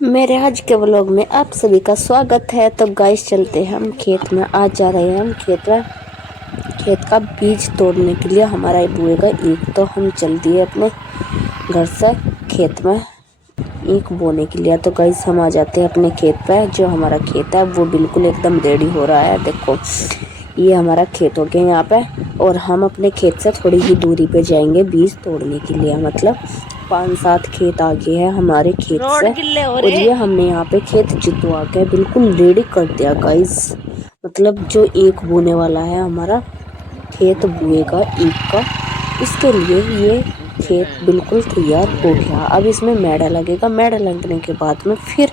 मेरे आज के व्लॉग में आप सभी का स्वागत है। तो गाइस चलते हैं हम खेत में। आज जा रहे हैं हम खेत का बीज तोड़ने के लिए। हमारा बुए का ईख तो हम चल दिए अपने घर से खेत में ईख बोने के लिए। तो गाइस हम आ जाते हैं अपने खेत पे। जो हमारा खेत है वो बिल्कुल एकदम रेडी हो रहा है। देखो ये हमारा खेत हो गया यहाँ पे, और हम अपने खेत से थोड़ी ही दूरी पे जाएंगे बीज तोड़ने के लिए। मतलब 5-7 खेत आगे है हमारे खेत से, और ये हमने यहाँ पे खेत जितवा के बिल्कुल रेडी कर दिया गाइस। मतलब जो ईख बोने वाला है हमारा खेत बुएगा ईख का, इसके लिए ये खेत बिल्कुल तैयार हो गया। अब इसमें मैड़ा लगेगा, मैड़ा लगने के बाद में फिर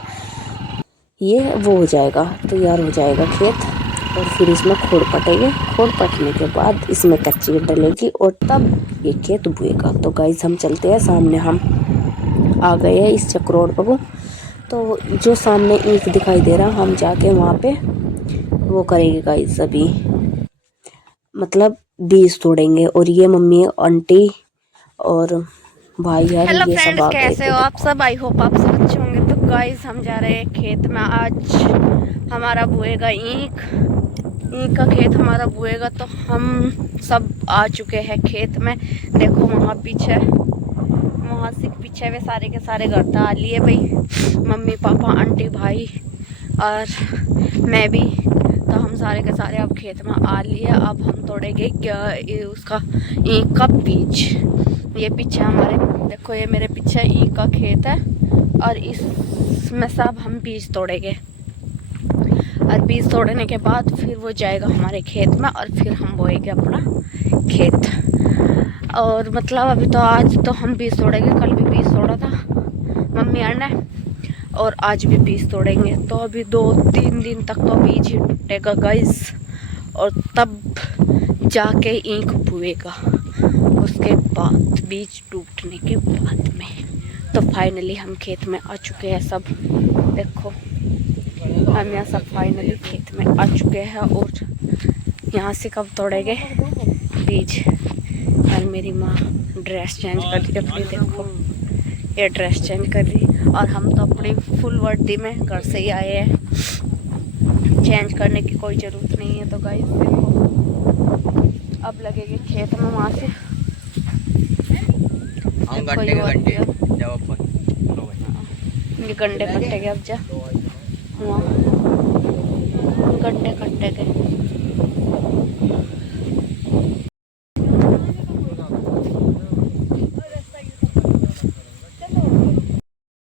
ये वो हो जाएगा, तैयार हो जाएगा खेत। और फिर इसमें खोड़ पटेंगे, खोड़ पटने के बाद इसमें कच्ची डलेगी और तब ये खेत बुएगा। तो गाइस हम चलते हैं, सामने हम आ गए हैं इस चक्रोड़ पर। तो जो सामने ईख दिखाई दे रहा, हम जाके वहाँ पे वो करेंगे गाइस। अभी मतलब बीज तोड़ेंगे, और ये मम्मी आंटी और भाई यार हेलो ये सब फ्रेंड्स, आ गए कैसे थे। हो आप देखो सब? आई होप आप सब अच्छे होंगे। तो गाइस हम जा रहे हैं खेत में। आज हमारा बुएगा ईख का खेत हमारा बुएगा। तो हम सब आ चुके हैं खेत में। देखो वहाँ पीछे, वहाँ से पीछे वे सारे के सारे घर आ लिए भाई, मम्मी पापा आंटी भाई और मैं भी। तो हम सारे के सारे अब खेत में आ लिए। अब हम तोड़ेंगे क्या उसका ईख का बीज। ये पीछे हमारे, देखो ये मेरे पीछे ईख का खेत है, और इसमें सब हम बीज तोड़ेंगे। और बीज तोड़ने के बाद फिर वो जाएगा हमारे खेत में, और फिर हम बोएंगे अपना खेत। और मतलब अभी तो आज तो हम बीज तोड़ेंगे, कल भी बीज तोड़ा था मम्मी ने, और आज भी बीज तोड़ेंगे। तो अभी 2-3 दिन तक तो बीज ही टूटेगा गाइस, और तब जाके ईख बुएगा। उसके बाद बीज टूटने के बाद में तो फाइनली हम खेत में आ चुके हैं सब। देखो हम यहाँ सब फाइनली खेत में आ चुके हैं, और यहाँ से कब तोड़ेंगे बीज। और मेरी माँ ड्रेस चेंज कर दी अपनी, देखो ये ड्रेस चेंज कर दी। और हम तो अपनी फुल वर्दी में घर से ही आए हैं, चेंज करने की कोई ज़रूरत नहीं है। तो गाइस देखो अब लगेंगे खेत में। वहाँ से देखो ये गंडे कट्टे गए। अब जा वहाँ गंडे कट्टे गए।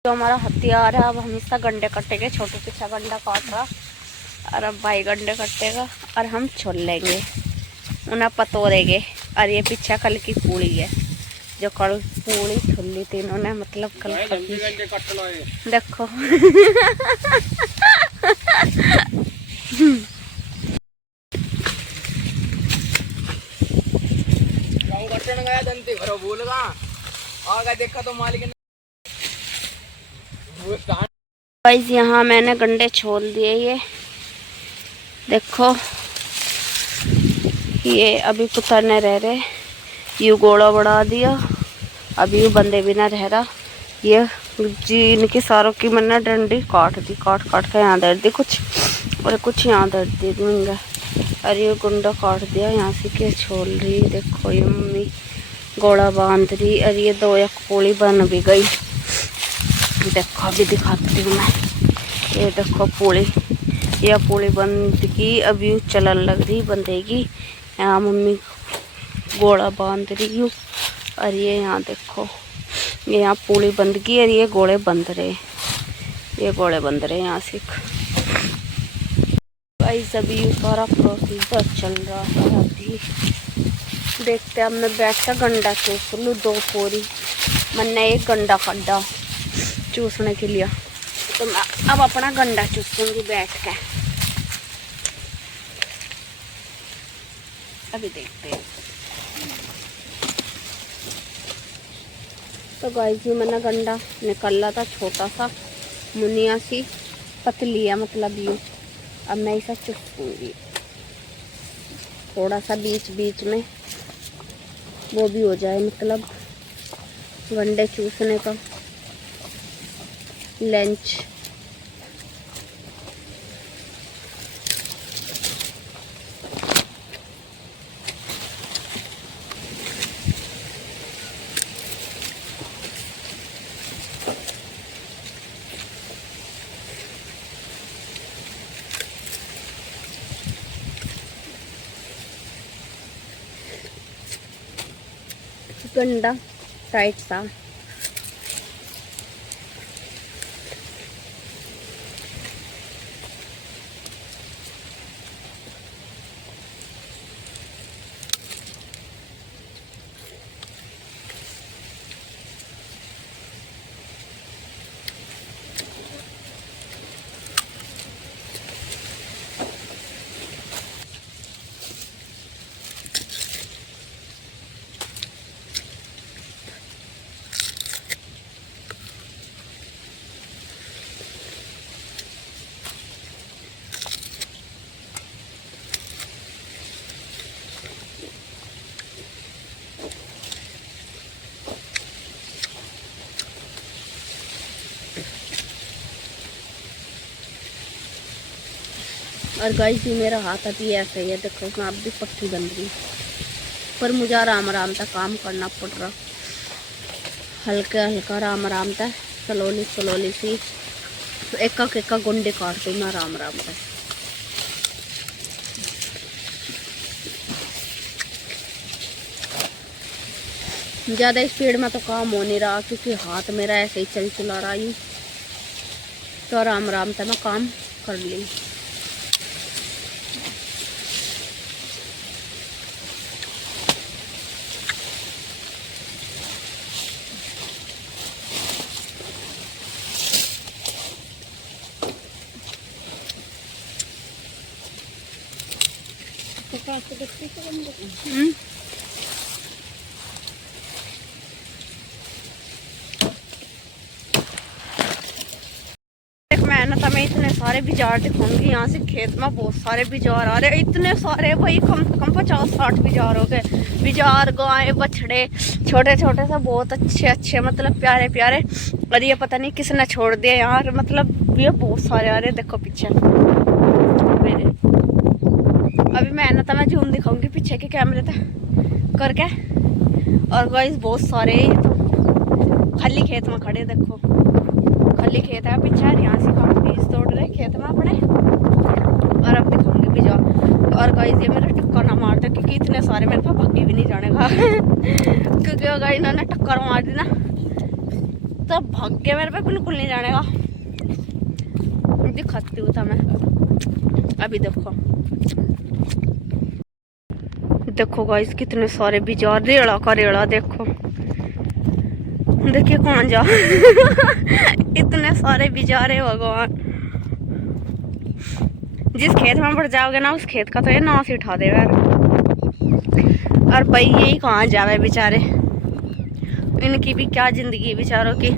जो हमारा हथियार है, अब हम इसका गंडे कटेंगे। छोटे पीछा गंडा काट रहा, और अब भाई गंडे कटेगा और हम छोल लेंगे, उन्हें पतोरेंगे। और ये पीछा कल की पूड़ी है, जो कल पूड़ी छुल्ली थी इन्होंने, मतलब कल देखो देखा तो मालिक गाइस यहाँ मैंने गंडे छोल दिए। ये देखो ये अभी कुतरने रह रहे, यू गोड़ा बढ़ा दिया। अभी यू बंदे भी ना रह रहा। ये जी इनकी सारों की मैंने डंडी काट दी, काट काट के यहाँ दर्द दी कुछ, और कुछ यहाँ दर्द दी दूंगा। और ये गुंडा काट दिया यहाँ से के छोल रही। देखो ये मम्मी गोड़ा बांध रही, और ये 2 एक पोली बन भी गई। देखो अभी दिखाती हूँ मैं। ये देखो पूड़ी, यह पूड़ी बंद की, अभी चलन लग रही बंधेगी। यहाँ मम्मी गोड़ा बांध रही हूँ, और ये यहाँ देखो ये यहाँ पूड़ी बंद की, और ये गोड़े बंध रहे, ये गोड़े बंध रहे यहाँ से। गाइस अभी ये सारा प्रोसीजर चल रहा है। अभी देखते हैं, अब मैं बैठ कर गंडा चूस लूँ 2 पूरी। मैंने एक गंडा खड्डा चूसने के लिए, तो मैं अब अपना गंडा चूसूंगी बैठ के। अभी देखते हैं। तो गाइस ये मैंने गंडा निकल रहा था, छोटा सा मुनिया सी पतली है, मतलब ये। अब मैं इसे चूसूंगी, थोड़ा सा बीच बीच में वो भी हो जाए, मतलब गंडे चूसने का। लंच। गंडा टाइट सा। और गाइस ये मेरा हाथ अभी ऐसा ही है, देखो इसमें अब भी पट्टी बन रही, पर मुझे आराम आराम तक काम करना पड़ रहा, हल्का हल्का आराम आराम तक, स्लोली स्लोली सी एक गुंडे काट दूँ मैं आराम आराम तक। ज़्यादा स्पीड में तो काम हो नहीं रहा क्योंकि हाथ मेरा ऐसे ही चल चला रहा यूँ, तो आराम आराम तक मैं काम कर ली। मेहनत में इतने सारे बिजार दिखाऊंगी, यहाँ से खेत में बहुत सारे बिजार आ रहे हैं, इतने सारे भाई कम से कम 50-60 बिजार हो गए। बिजार गाय बछड़े छोटे छोटे से बहुत अच्छे अच्छे मतलब प्यारे प्यारे, और ये पता नहीं किसने छोड़ दिया यार, मतलब ये बहुत सारे आ रहे हैं। देखो पीछे मेरे, अभी मेहनत में जूम दिखाऊंगी पीछे के कैमरे तक करके। और गाइस बहुत सारे, ये तो खाली खेत में खड़े, देखो खाली खेत है पीछे, यहाँ से हम बीज तोड़ रहे खेत में अपने। और अब दिखाऊंगी बिजार। और गाइस ये मेरा टक्कर ना मारते क्योंकि इतने सारे मेरे पास भागी भी नहीं जाने का क्योंकि अगर इन्होंने टक्कर मार दी ना तो भाग के मेरे पे बिल्कुल नहीं जाने का। दिखाती हूँ था मैं, अभी देखो देखो गाइस कितने सारे बिजार, रेड़ा का रेड़ा देखो, देखिए कौन जा इतने सारे बिचारे भगवान। जिस खेत में बढ़ जाओगे ना उस खेत का तो ये नाश ही उठा देगा। और भाई यही कहाँ जावे बेचारे, इनकी भी क्या जिंदगी बेचारों की।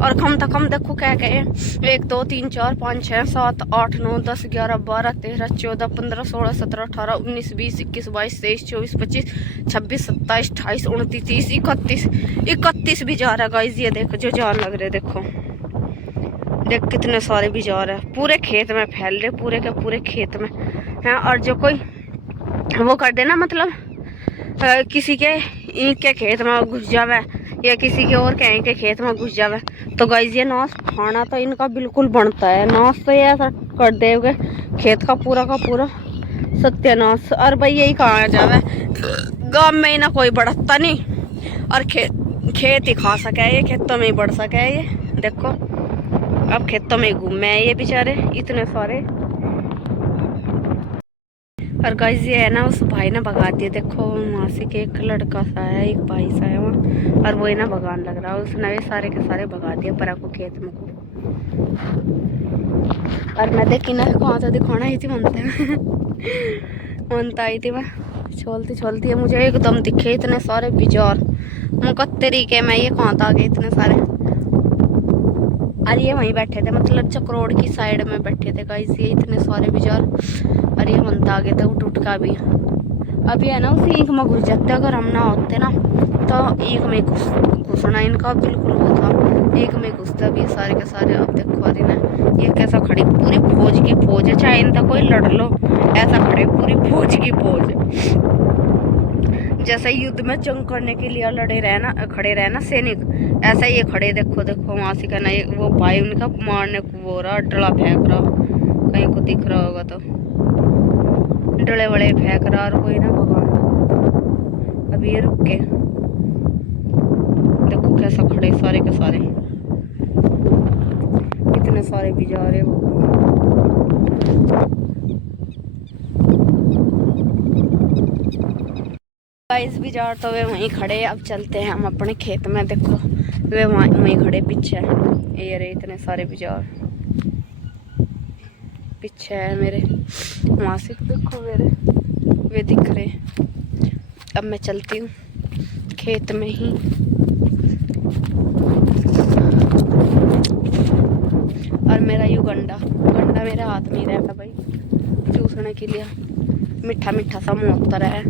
और कम देखो क्या कहे, 1 2 3 4 5 6 7 8 9 10 11 12 13 14 15 16 17 18 19 20 21 22 23 24 25 26 27 28 29 30 31 भी जा रहा है गाइस। ये देखो जो जार लग रहे, देखो देख कितने सारे भी जार है, पूरे खेत में फैल रहे, पूरे के पूरे खेत में हैं। और जो कोई वो कर देना मतलब किसी के इनके खेत में घुस जावे या किसी के और कहीं के खेत में घुस जावे तो गाइस ये नाश खाना तो इनका बिल्कुल बनता है। नाश तो ये ऐसा कर देगे खेत का पूरा सत्यानाश। और भाई यही कहाँ जावे, गांव में ही ना कोई बढ़ता नहीं और खेत ही खा सके, ये खेतों में ही बढ़ सके। ये देखो अब खेतों में घूमे हैं ये बेचारे इतने सारे। और गाइस ये है ना उस भाई ने भगा दिया, देखो मासी के एक लड़का सा है, एक भाई सा है वहाँ, और वो ही ना भगान लग रहा है, उसने भी सारे के सारे भगा दिया परा को खेत में को। और मैं देखी ना कहाँ से दिखाना ही थी मनता आई थी मैं छोलती है, मुझे एकदम दिखे इतने सारे बिजार मुका तरीके में, ये कहाँ आ गए इतने सारे। और ये वहीं बैठे थे मतलब चक्रोड़ की साइड में बैठे थे गाइस ये इतने सारे बिजार। और ये मनता आ गए थे उठ का भी। अभी है ना उसी ईंख में घुस जाते, अगर हम ना होते ना तो ईंख में घुसना इनका बिल्कुल वो था। एक में घुसता भी है सारे के सारे। अब देखो अरे ना ये कैसा खड़ी, पूरी फौज की फौज है, चाहे इनका कोई लड़ लो ऐसा खड़े, पूरी फौज की फौज है। जैसे युद्ध में जंग करने के लिए खड़े रहना सैनिक, ऐसा ये खड़े। देखो देखो वहां से कहना वो भाई उनका मारने को वो रहा, डला फेंक रहा, कहीं को दिख रहा होगा तो डले वड़े फेंक रहा, और कोई ना भगवान। अब ये रुक के देखो कैसा खड़े सारे के सारे, इतने सारे भी जा रहे हो। गाइस भी जा तो वे वहीं खड़े। अब चलते हैं हम अपने खेत में। देखो वे वहीं खड़े पीछे, ये रहे इतने सारे बिजार पीछे है मेरे, वहां से देखो मेरे वे दिख रहे। अब मैं चलती हूँ खेत में ही। और मेरा यू गंडा मेरे हाथ में ही रहता भाई, चूसने के लिए। मीठा मीठा सा मुँह होता है।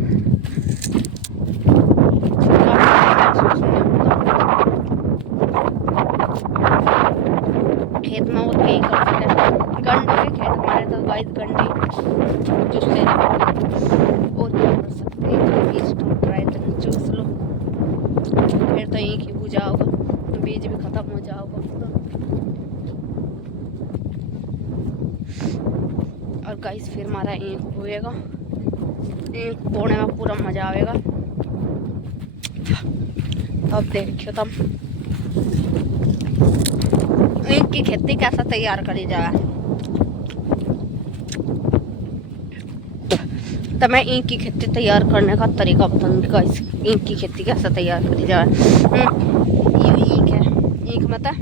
खेत में और यही कर सकते हैं, गंडों के खेत हमारे तो गाइस गंडे चूसते और क्या कर सकते हैं। बीज टूट रहा है तो चूस लो, फिर तो यही की हो जाओगा, बीज भी खत्म हो जाओगा पूरा। और गाइस फिर हमारा ईंख बोएगा, ईंख बोने में पूरा मजा आएगा। अब देखियो तुम ईंख की खेती कैसा तैयार करी जाए। तो मैं ईंख की खेती तैयार करने का तरीका बताऊंगी गाइस, ईंख की खेती कैसे तैयार करी जाए। ये ईंख है, ईंख मतलब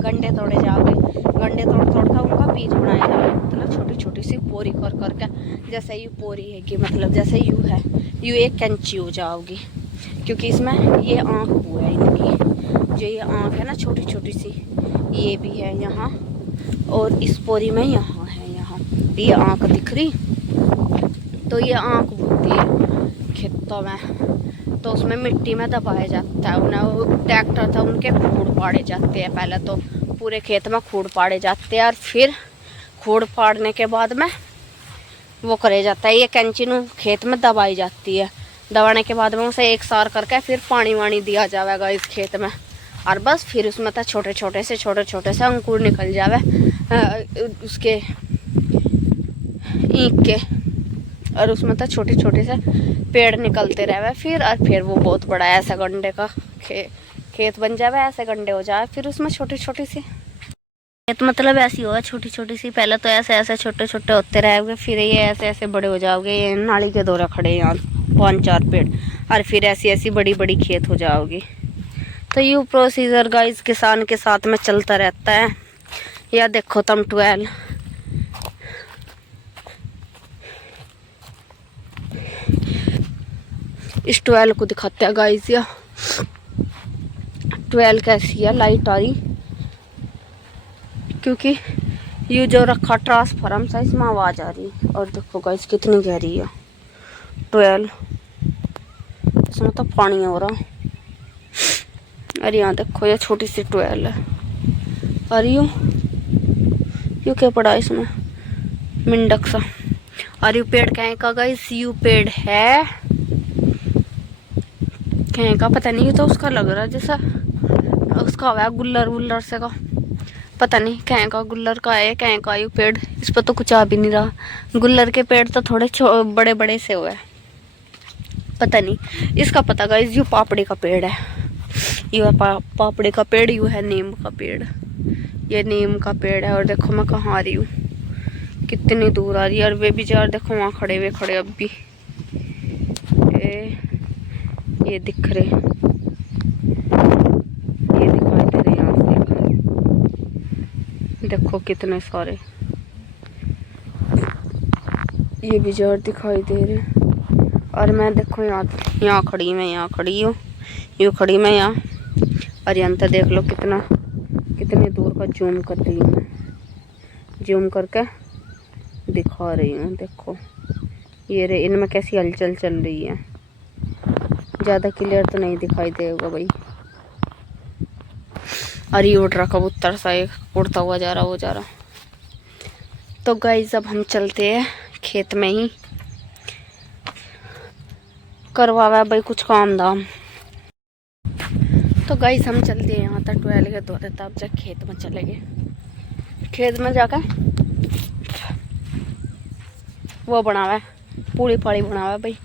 गंडे तोड़े जाओगे, गंडे तोड़ कर उनका बीज बनाए जाओगे, मतलब छोटी छोटी सी पोरी कर करके। जैसे यू पोरी है कि मतलब जैसे यू है, यू एक कैंची हो जाओगी, क्योंकि इसमें ये आँख वो है इनकी, जो ये आँख है ना छोटी छोटी सी, ये भी है यहाँ, और इस पोरी में यहाँ है, यहाँ ये आँख दिख रही, तो ये आँख होती है खेतों में। तो उसमें मिट्टी में दबाया जाता है उन्हें, ट्रैक्टर था उनके खूड़ पाड़े जाते हैं। पहले तो पूरे खेत में खूड़ पाड़े जाते हैं, और फिर खूड़ पाड़ने के बाद में वो करे जाता है, ये कैंची नू खेत में दबाई जाती है। दबाने के बाद में उसे एक सार करके फिर पानी वानी दिया जाएगा इस खेत में, और बस फिर उसमें तो छोटे छोटे से अंकुर निकल जावे उसके ईंख के, और उसमें तो छोटे छोटे से पेड़ निकलते रहे फिर वो बहुत बड़ा ऐसा गंडे का खेत बन जावे, ऐसे गंडे हो जाए। फिर उसमें छोटी छोटी सी खेत मतलब ऐसी होगा छोटी छोटी सी, पहले तो ऐसे ऐसे छोटे छोटे होते रहेंगे, फिर ये ऐसे ऐसे बड़े हो जाओगे। ये नाली के दौरा खड़े यहाँ 5-4 पेड़, और फिर ऐसी ऐसी बड़ी बड़ी खेत हो जाओगी। तो यू प्रोसीजर गाइस किसान के साथ में चलता रहता है। या देखो तुम 12 इस 12 को दिखाते हैं गाइस। या 12 कैसी है, लाइट आ रही, क्योंकि ये जो रखा ट्रांसफार्मर सा इसमें आवाज आ रही। और देखो गाइस कितनी गहरी है 12, इसमें तो पानी हो रहा। और यहाँ देखो ये छोटी सी 12 है, और यू क्या पड़ा इसमें मिंडक सा। और यू पेड़ कहीं का गाइस, यू पेड़ है कहीं का पता नहीं, तो उसका लग रहा जैसा उसका हुआ गुल्लर से का, पता नहीं कहीं का गुल्लर का है, कहीं का यू पेड़। इस पर तो कुछ आ भी नहीं रहा। गुल्लर के पेड़ तो थोड़े बड़े बड़े से हुए, पता नहीं इसका पता गाइस। यू पापड़ी का पेड़ है, यू है पापड़ी का पेड़, यू है नीम का पेड़, ये नीम का पेड़ है। और देखो मैं कहाँ आ रही हूँ, कितनी दूर आ रही है। और वे भी जार देखो वहाँ खड़े अब भी ये दिख रहे, ये दिखाई दे रहे यहाँ से, देखो कितने सारे ये भी जार दिखाई दे रहे। और मैं देखो यहाँ खड़ी मैं, यहाँ खड़ी हूँ, यूँ खड़ी मैं यहाँ। और यहाँ तो देख लो कितने दूर का जूम कर रही हूँ मैं, जूम करके दिखा रही हूँ। देखो ये रे, इनमें कैसी हलचल चल रही है। ज़्यादा क्लियर तो नहीं दिखाई देगा भाई। और ये उड़ रहा कबूतर सा, एक उड़ता हुआ जा रहा, वो जा रहा। तो गाइस अब हम चलते हैं खेत में ही, करवावा भाई कुछ काम दाम। तो गाइस हम चलते हैं यहाँ तक 12 के दौरे, तब जब खेत में चले गए। खेत में जाकर वो बनावा है, पूड़ी फाड़ी बनावा है भाई।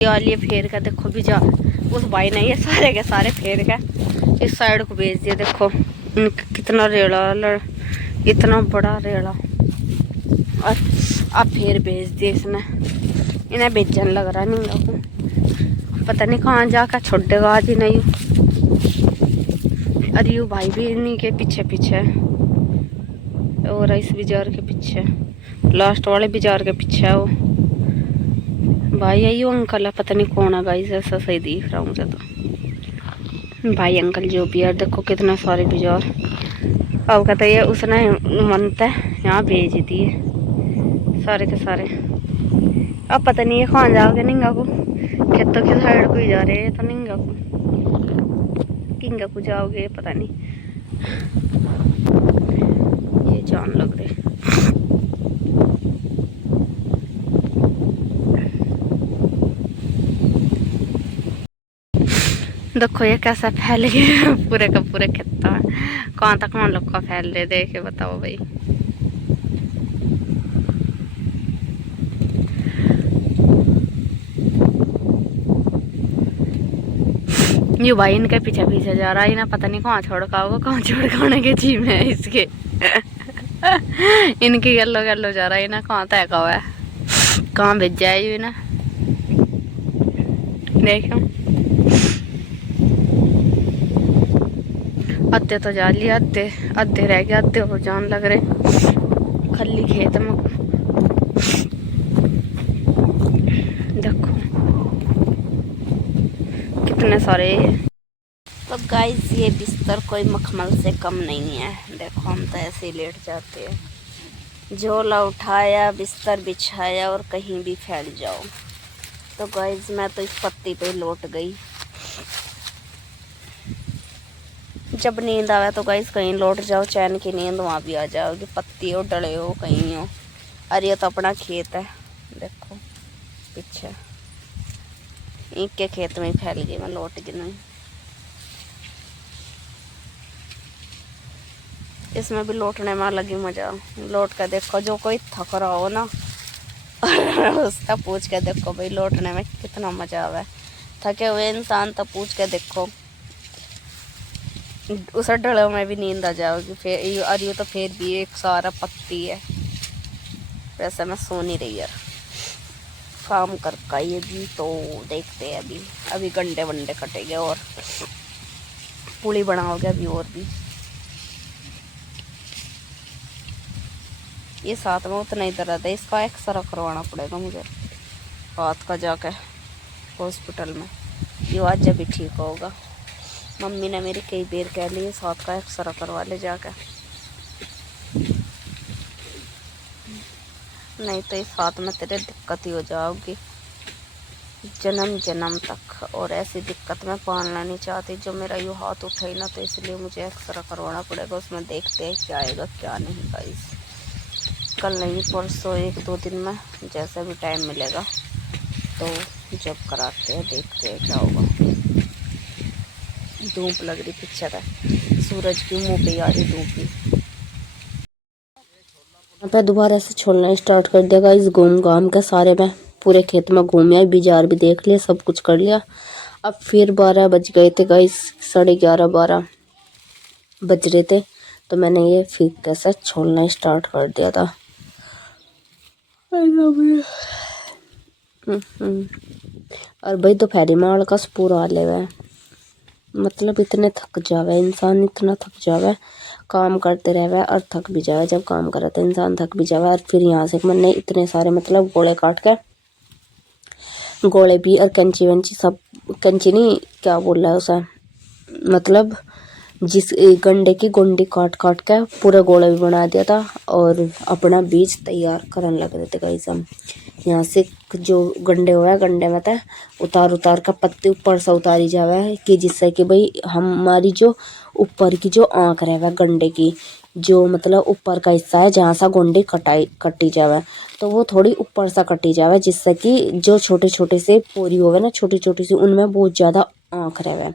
ये फेर का देखो भी जा, उस भाई ने ये सारे के सारे फेर का इस साइड को भेज दिया। देखो कितना रेड़ा, इतना बड़ा रेड़ा, और अब फिर भेज दिए इसने। इन्हें बेचने लग रहा नहीं को, पता नहीं कहाँ जाकर छोड़ेगा आज ही नहीं। अरे यू भाई भी इन्हीं के पीछे पीछे, और इस बाजार के पीछे, लास्ट वाले बाजार के पीछे है वो भाई। यही अंकल है, पता नहीं कौन है गाइस, ऐसा सही दिख रहा मुझे तो भाई अंकल जो भी है। देखो कितना सारे बाजार। अब कहते ये उसने मनता है यहाँ भेज दिए सारे के सारे। अब पता नहीं ये कहाँ जाओगे, निंगा को खेतों की साइड को ही जा रहे हैं, तो निंगा को किंगा को जाओगे पता नहीं। ये जान लग रही। देखो ये कैसा फैल गया पूरे का पूरे खेत में, कहाँ तक हम लोग का फैल रहे, देखे बताओ भाई। ये भाई इनके पीछे पीछे जा रहा है ना, पता नहीं कहाँ छोड़ का होगा, कहाँ छोड़ खाने के चीज है इसके इनकी गल्लो गल्लो जा रहा है ना, कहाँ तय का हुआ है, कहाँ भेज जाए ये ना। देखो अद्धे तो जा लिया, अद्धे रह गया, अद्धे और जान लग रहे खली खेत में। देखो कितने सारे। तो गाइस ये बिस्तर कोई मखमल से कम नहीं है। देखो हम तो ऐसे ही लेट जाते हैं, झोला उठाया, बिस्तर बिछाया और कहीं भी फैल जाओ। तो गाइस मैं तो इस पत्ती पे लौट गई। जब नींद आवे तो गाइस कहीं लौट जाओ, चैन की नींद वहाँ भी आ जाओगी, पत्ती हो डले हो कहीं हो। अरे ये तो अपना खेत है, देखो पीछे ईंट के खेत में ही फैल गई मैं, लौट गई नहीं। इसमें भी लौटने में अलग ही मजा। लौट कर देखो, जो कोई थक रहा हो ना उसका पूछ के देखो भाई, लौटने में कितना मजा आवे। थके हुए इंसान तो पूछ के देखो, उस डलों में भी नींद आ जाओगी। फिर और ये तो फिर भी एक सारा पत्ती है, वैसे मैं सो नहीं रही यार, काम कर का ये भी। तो देखते हैं अभी गंडे वंडे कटेंगे और पूड़ी बनाओगे अभी, और भी ये साथ में उतना ही दर्द है, इसका एक्सरा करवाना पड़ेगा मुझे हाथ का जाके हॉस्पिटल में। ये आज जब भी ठीक होगा। मम्मी ने मेरी कई बार कह ली साथ का एक्सरा करवा ले जाकर, नहीं तो इस हाथ में तेरे दिक्कत ही हो जाओगी जन्म जन्म तक। और ऐसी दिक्कत मैं पालना नहीं चाहती जो मेरा यूँ हाथ उठाई ना, तो इसलिए मुझे एक्सरा करवाना पड़ेगा। उसमें देखते हैं क्या आएगा क्या नहीं गाइस। कल नहीं परसों, 1-2 दिन में जैसा भी टाइम मिलेगा तो जब कराते हैं, देखते हैं क्या होगा। धूप लग रही पीछे का, सूरज की मुँह पे आ रही धूप भी। यहाँ पे दोबारा से छोड़ना स्टार्ट कर दिया गाइस। घूम घाम के सारे में पूरे खेत में घूम आए, बाजार भी देख लिया, सब कुछ कर लिया। अब फिर 12 बज गए थे गाइस, 11:30-12 बज रहे थे। तो मैंने ये फिर कैसे छोड़ना स्टार्ट कर दिया था। और भाई दोपहरी में आड़ का पूरा हाल है, मतलब इतने थक जावे इंसान, इतना थक जावे, काम करते रहे और थक भी जावे। जब काम करे तो इंसान थक भी जावे। और फिर यहाँ से मैंने इतने सारे मतलब गोले काट के, गोले भी और कैंची वंची सब, कैंची नहीं क्या बोल रहा है उसे, मतलब जिस गंडे की गुंडी काट काट के पूरा गोला भी बना दिया था। और अपना बीज तैयार करने लग रहे थे गाइस हम। यहाँ से जो गंडे हुआ है, गंडे में तो उतार का पत्ती ऊपर से उतारी जावे है कि जिससे कि भाई हमारी जो ऊपर की जो आँख रहे गंडे की, जो मतलब ऊपर का हिस्सा है जहाँ सा गोंडी कटी जावे, तो वो थोड़ी ऊपर सा कटी जावे, जिससे कि जो छोटे छोटे से पोरी होवे ना, छोटी छोटी सी, उनमें बहुत ज़्यादा आँख रहे,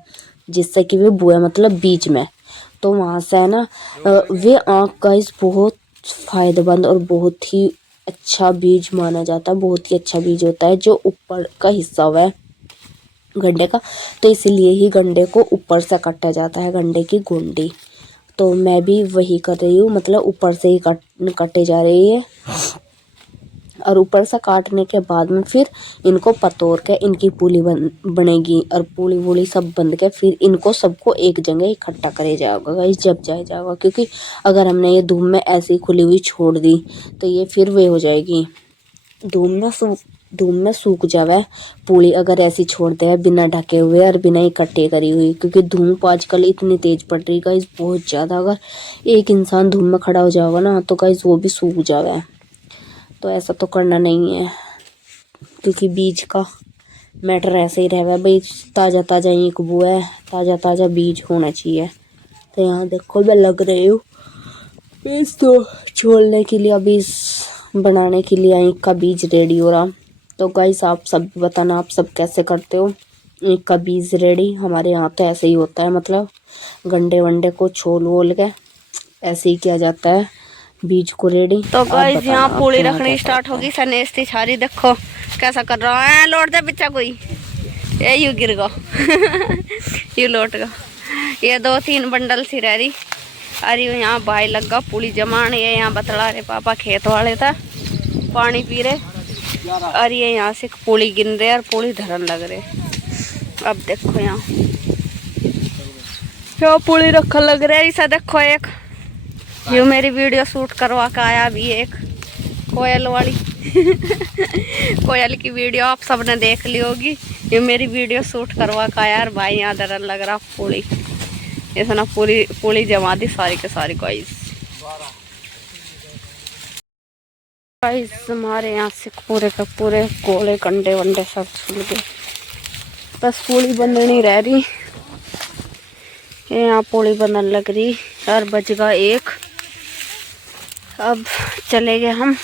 जिससे कि वे बुए मतलब बीच में, तो वहाँ से है ना वे आँख गाइस बहुत फायदेमंद और बहुत ही अच्छा बीज माना जाता है, बहुत ही अच्छा बीज होता है जो ऊपर का हिस्सा हुआ है गंडे का, तो इसलिए ही गंडे को ऊपर से काटा जाता है, गंडे की गोंडी। तो मैं भी वही कर रही हूँ, मतलब ऊपर से ही काटे जा रही है, और ऊपर से काटने के बाद में फिर इनको पतोर के इनकी पूली बनेगी, और पूली वूली सब बंध के फिर इनको सबको एक जगह इकट्ठा करे जाएगा गाइस, जब जाएगा, क्योंकि अगर हमने ये धूप में ऐसी खुली हुई छोड़ दी तो ये फिर वे हो जाएगी, धूप में सूख जावे पूली, अगर ऐसी छोड़ दे बिना ढके हुए और बिना इकट्ठे करी हुई, क्योंकि धूप आजकल इतनी तेज पड़ रही गाइस, बहुत ज़्यादा। अगर एक इंसान धूप में खड़ा हो जाएगा ना तो गाइस वो भी सूख जावे, तो ऐसा तो करना नहीं है, क्योंकि बीज का मैटर ऐसे ही रहे भाई, ताज़ा ताज़ा ईंख वो है, ताज़ा ताज़ा बीज होना चाहिए। तो यहाँ देखो मैं लग रही हूँ बीज तो छोड़ने के लिए, बीज बनाने के लिए ईंख का बीज रेडी हो रहा। तो गाइस आप सब बताना, आप सब कैसे करते हो ईंख का बीज रेडी? हमारे यहाँ तो ऐसे ही होता है, मतलब गंडे वंडे को छोल वोल के ऐसे ही किया जाता है बीज को रेडी। तो गाइस यहाँ पूड़ी रखनी स्टार्ट होगी, सनेश थी छारी, देखो कैसा कर रहा है, लौट जा बच्चा कोई, ये यू गिर गो यू लौट गो, ये 2-3 बंडल सी रह रही। अरे यहाँ भाई लगा पूड़ी जमान, ये यहाँ बतला रहे पापा खेत वाले था, पानी पी रहे, और ये यहाँ से पूड़ी गिन रहे और पूड़ी धरन लग रहे। अब देखो यहाँ क्या पूड़ी रखा लग रहा है, ऐसा देखो एक ये मेरी वीडियो शूट करवा के आया अभी एक कोयल वाली कोयल की वीडियो आप सबने देख ली होगी, ये मेरी वीडियो शूट करवा के आया, और भाई यहाँ डर लग रहा पूड़ी, ऐसा ना पूड़ी जमा दी सारी के सारी। गाइस हमारे यहाँ से पूरे का पूरे गोले कंडे वंडे सब छूल गए, बस पूड़ी बननी रह रही, यहाँ पूड़ी बनने लग रही, और बज गया 1। अब चले गए हम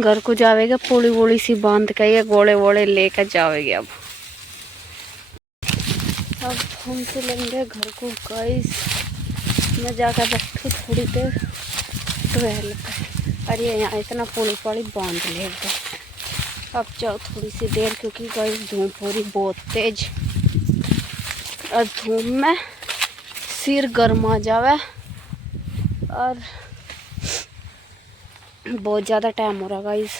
घर को, जावेगा पूड़ी वोड़ी सी बांध के, ये गोले वोले लेकर जावेगे। अब हम चलेंगे घर को गाइस, मैं जाकर बैठू थोड़ी देर टहल पे, अरे यहाँ इतना पूड़ी पाड़ी बांध ले। अब जाओ थोड़ी सी देर, क्योंकि गाइस धूप हो रही बहुत तेज, और धूप में सिर गर्मा जावे, और बहुत ज़्यादा टाइम हो रहा गाइस,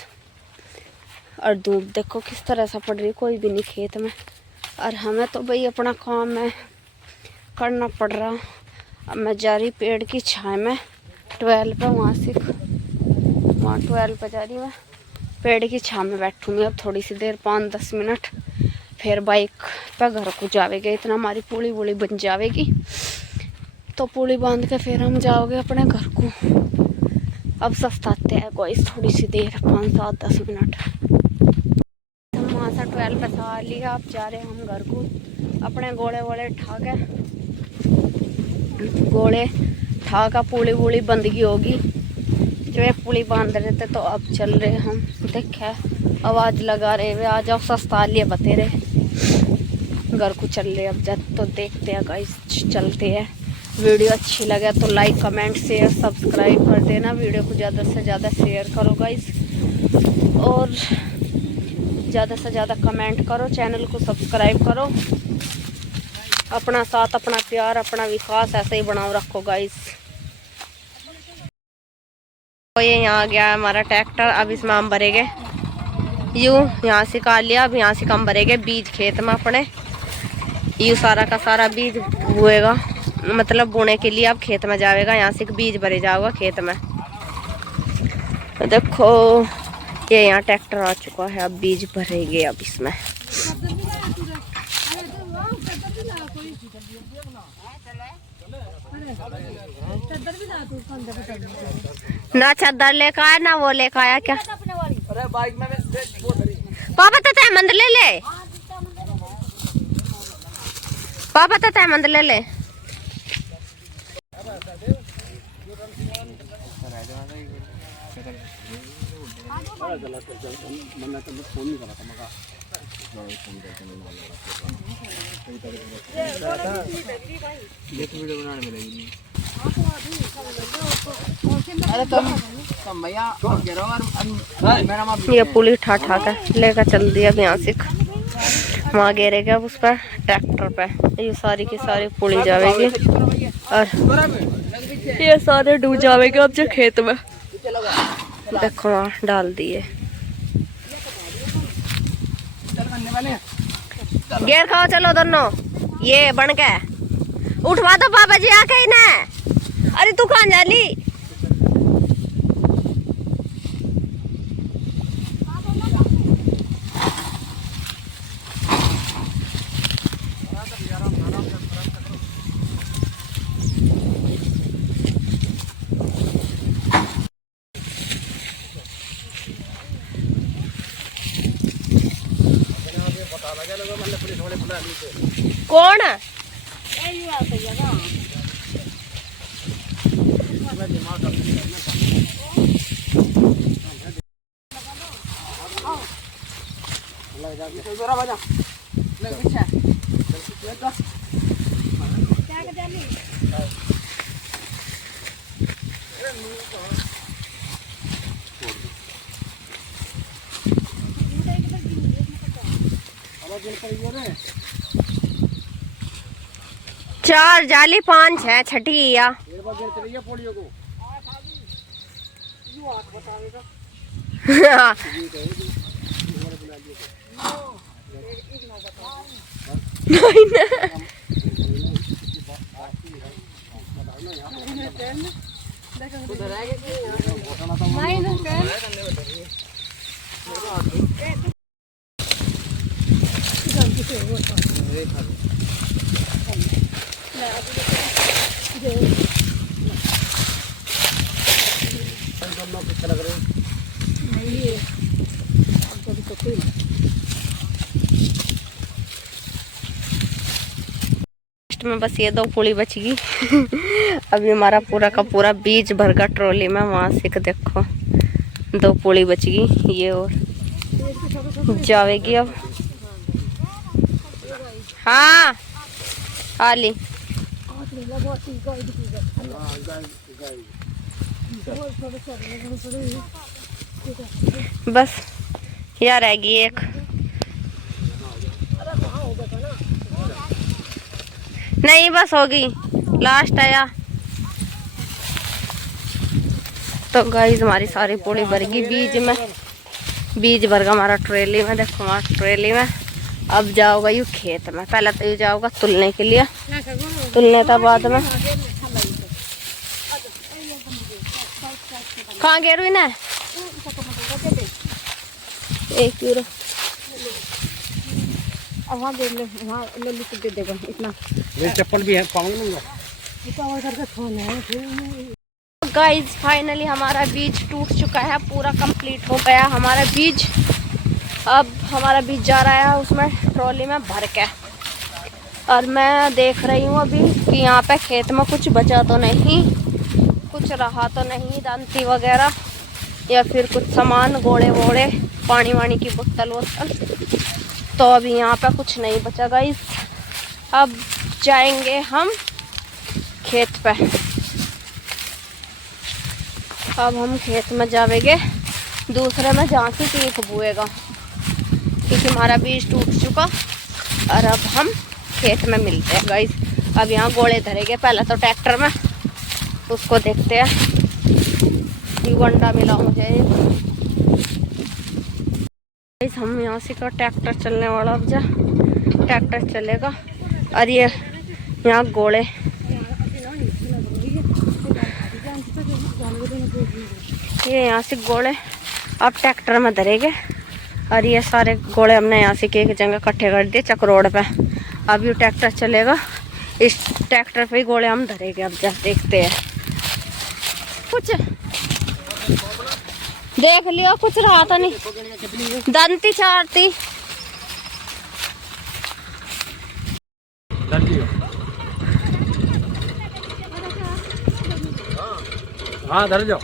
और धूप देखो किस तरह से पड़ रही, कोई भी नहीं खेत में, और हमें तो भाई अपना काम में करना पड़ रहा। अब मैं जा रही पेड़ की छाया में 12 पे, वहाँ 12 पे जा रही मैं, पेड़ की छाया में बैठूँगी अब थोड़ी सी देर, 5-10 मिनट, फिर बाइक पे घर को जावेगी, इतना हमारी पूड़ी वूड़ी बन जावेगी, तो पूड़ी बांध के फिर हम जाओगे अपने घर को। अब सस्ताते हैं कोई थोड़ी सी देर, 5-7-10 मिनट, हम वहाँ से 12 पे आ लिया, अब जा रहे हैं हम घर को, अपने गोले वोले ठा के, गोले ठा का पूड़ी वूड़ी बंदगी होगी, जो एक पूड़ी बांध रहे थे, तो अब चल रहे हम, देखे आवाज़ लगा रहे वे, आ जाओ सस्ता लिए बते रहे, घर को चल रहे अब जब, तो देखते हैं गाइस, चलते हैं। वीडियो अच्छी लगे तो लाइक कमेंट शेयर सब्सक्राइब कर देना, वीडियो को ज़्यादा से ज़्यादा शेयर करो गाइस, और ज़्यादा से ज़्यादा कमेंट करो, चैनल को सब्सक्राइब करो, अपना साथ अपना प्यार अपना विकास ऐसे ही बनाओ रखो गाइस। तो ये यहाँ आ गया हमारा ट्रैक्टर, अब इसमें हम भरेंगे, यूँ यहाँ से काट लिया, अब यहाँ से हम भरेंगे बीज खेत में अपने, यूँ सारा का सारा बीज बोएगा, मतलब बोने के लिए अब खेत में जाएगा, यहाँ से बीज भरे जाओगा खेत में। तो देखो ये यहाँ ट्रैक्टर आ चुका है, अब बीज भरेंगे अब इसमें। ना चादर लेकर आया ना वो लेकर आया क्या? अरे बाइक में पापा तता मंद ले ले, पापा तता मंद ले ले। ये पुली ठा ठा कर लेकर चल दिया यहाँ से वहाँ गिरेगा उस पर ट्रैक्टर पे। ये सारी की सारी पुली जाएगी और ये सारे डूब जाएंगे अब जो खेत में। देखो वहाँ डाल दिए। गेर खाओ चलो दोनों, ये बन के उठवा दो पापा जी आके ही ना। अरे तू कहाँ जा ली? कौन? चार जाली 5 है, छठी या में बस ये 2 पुली बचगी। अभी हमारा पूरा का पूरा बीज भर का ट्रॉली में। वहां से देखो 2 पुली बचगी ये और जाएगी अब। हाँ आली बस यार रहेगी एक। नहीं बस होगी, लास्ट आया तो गाइस हमारी सारी पूरी भर गई बीज में। बीज भर गया हमारा ट्रेली में। देखो हमारा ट्रेली में। अब जाओगा यू खेत में। पहले तो यू जाओगा तुलने के लिए, तुलने था बाद में। कहाँ गेरू ना 1 यूरो वहाँ दे ले, वहाँ ले दे देगा इतना। ये चप्पल भी है गाइस। फाइनली हमारा बीज टूट चुका है, पूरा कंप्लीट हो गया हमारा बीज। अब हमारा बीज जा रहा है उसमें ट्रॉली में भर के। और मैं देख रही हूँ अभी कि यहाँ पे खेत में कुछ बचा तो नहीं, कुछ रहा तो नहीं, दांती वगैरह या फिर कुछ सामान, गोड़े वोड़े, पानी वानी की बोतल वोतल। तो अभी यहाँ पे कुछ नहीं बचा गाइस। अब जाएंगे हम खेत पे। अब हम खेत में जाएंगे दूसरे में जहाँ से तीख बुएगा, क्योंकि हमारा बीज टूट चुका। और अब हम खेत में मिलते हैं गाइस। अब यहाँ गोले धरेंगे पहले तो ट्रैक्टर में, उसको देखते हैं। ये गंडा मिला मुझे गाइस। हम यहाँ से का ट्रैक्टर चलने वाला, अब जा ट्रैक्टर चलेगा। और ये यहाँ गोले, ये यहाँ से गोले अब ट्रैक्टर में धरेंगे। और ये सारे गोले हमने यहाँ से एक जगह इकट्ठे कर दिए चक रोड पे। अब ये ट्रैक्टर चलेगा, इस ट्रैक्टर पे ही गोले हम धरेंगे। अब जा देखते हैं। कुछ देख लियो कुछ रहा था नहीं, दंती चारती। हाँ धर जाओ।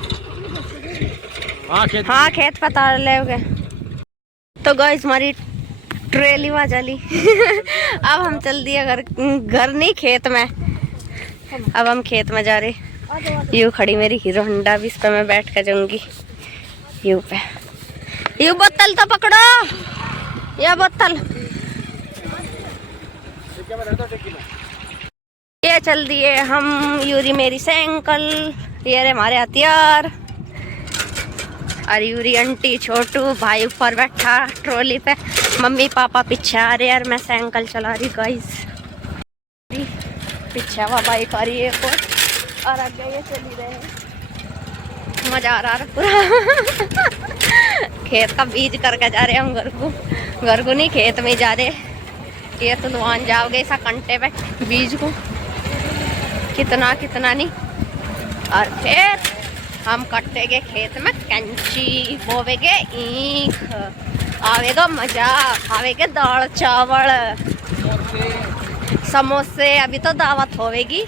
हाँ खेत पता ले। तो गाइस हमारी ट्रेली वहाँ चली। अब हम चल दिए घर नहीं खेत में। अब हम खेत में जा रहे। यू खड़ी मेरी हीरो होंडा, भी इस पे मैं बैठ कर जाऊंगी। यू पे यू बोतल तो पकड़ो, या बोतल। ये चल दिए हम, यूरी मेरी साइकिल, ये रहे हमारे हथियार। और यूरी आंटी छोटू भाई ऊपर बैठा ट्रॉली पे, मम्मी पापा पीछे आ रहे। यार मैं साइकिल चला रही गाइस, पीछे वह बाइक आ रही है और आगे ये चली रहे। मजा आ रहा है पूरा। खेत का बीज करके जा रहे हम घर को नहीं, खेत में जा रहे। ये तो दुकान जाओगे ऐसा कंटे पे बीज को कितना नहीं। और फिर हम कटेंगे खेत में कंची, बोवेगे ईख, आवेगा मजा, खावेगे दाल चावल समोसे। अभी तो दावत होवेगी,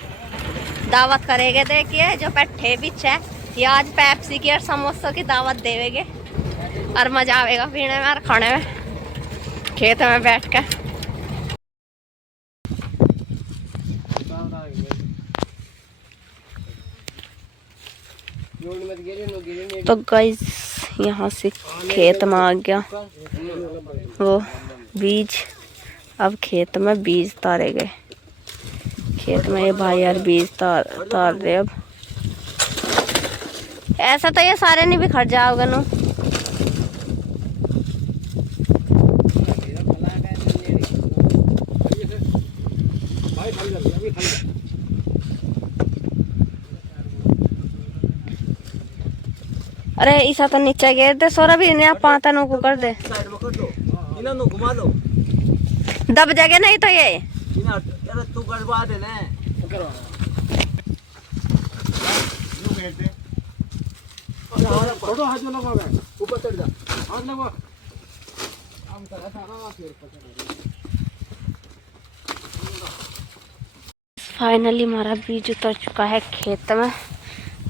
दावत करेंगे। देखिए जो पट्टे बीच है, ये आज पेप्सी की और समोसों की दावत देवेगे और मजा आवेगा पीने में और खाने में खेत में बैठ के। तो गाइस यहाँ से खेत में आ गया वो बीज। अब खेत में बीज तारे गए, खेत में ये भाई यार बीज तार रहे। अब ऐसा तो ये सारे नहीं बिखर जाओगे नो। अरे ऐसा तो नीचे गिर दे सोरा भी नहीं, पाता नो को कर दे, घुमा दो, दब जाएगा नहीं तो ये तू करवा दे ना। हाथ में लगा, ऊपर चढ़ जा, हाथ लगा। फाइनली हमारा बीज उतर चुका है खेत में।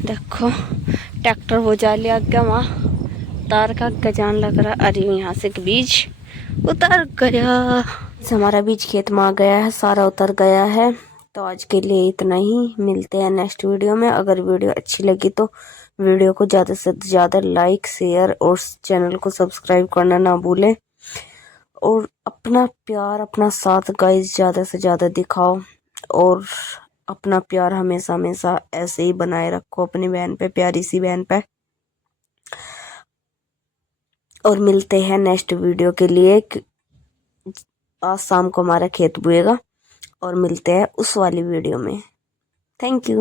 देखो ट्रैक्टर वो जा लिया गया वहाँ, तार का गजान लग रहा। अरे यहाँ से बीज उतर गया। हमारा बीज खेत में आ गया है, सारा उतर गया है। तो आज के लिए इतना ही, मिलते हैं नेक्स्ट वीडियो में। अगर वीडियो अच्छी लगी तो वीडियो को ज़्यादा से ज़्यादा लाइक शेयर और चैनल को सब्सक्राइब करना ना भूलें। और अपना प्यार अपना साथ गाइस ज़्यादा से ज़्यादा दिखाओ, और अपना प्यार हमेशा हमेशा ऐसे ही बनाए रखो अपनी बहन पे, प्यारी सी बहन पे। और मिलते हैं नेक्स्ट वीडियो के लिए। आज शाम को हमारा खेत बुएगा और मिलते हैं उस वाली वीडियो में। Thank you.